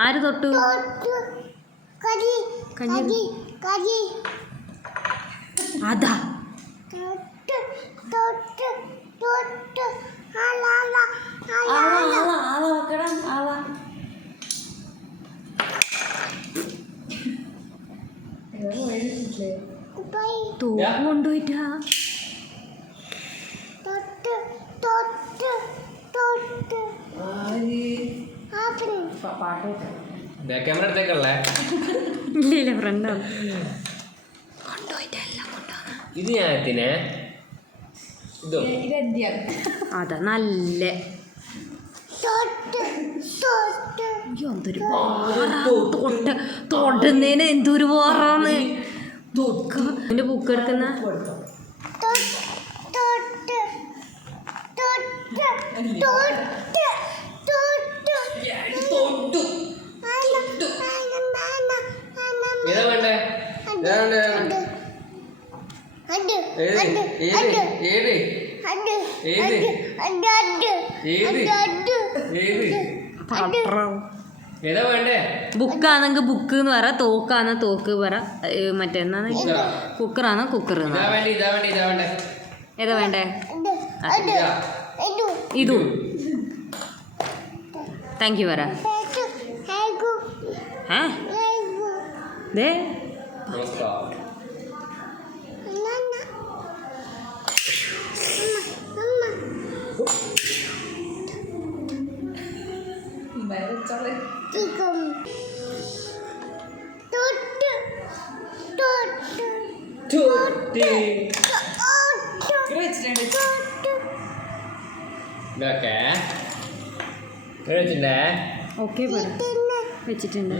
ആര് തൊട്ടു? അതാ തോക്ക് കൊണ്ടുപോയിട്ടാ. ഇല്ല ഫ്രണ്ടാണ് ഇത് ഞാൻ എത്തിനെ അതാ നല്ല തൊടുന്നതിന് എന്തൊരു വാറാന്ന്. എന്റെ ബുക്ക് എടുക്കുന്ന ഏതാ വേണ്ടേ? ഏതാ വേണ്ടേ? ബുക്കാണെങ്കിൽ ബുക്ക് എന്ന് പറ, തോക്കാന്ന് തോക്ക് പറ, മറ്റെന്നാണ് കുക്കറാണ് കുക്കർ. ഏതാ വേണ്ടേ? ഇതും താങ്ക് യു പറ. ദേ ഓക്കെ പറ. വെച്ചിട്ടുണ്ട്.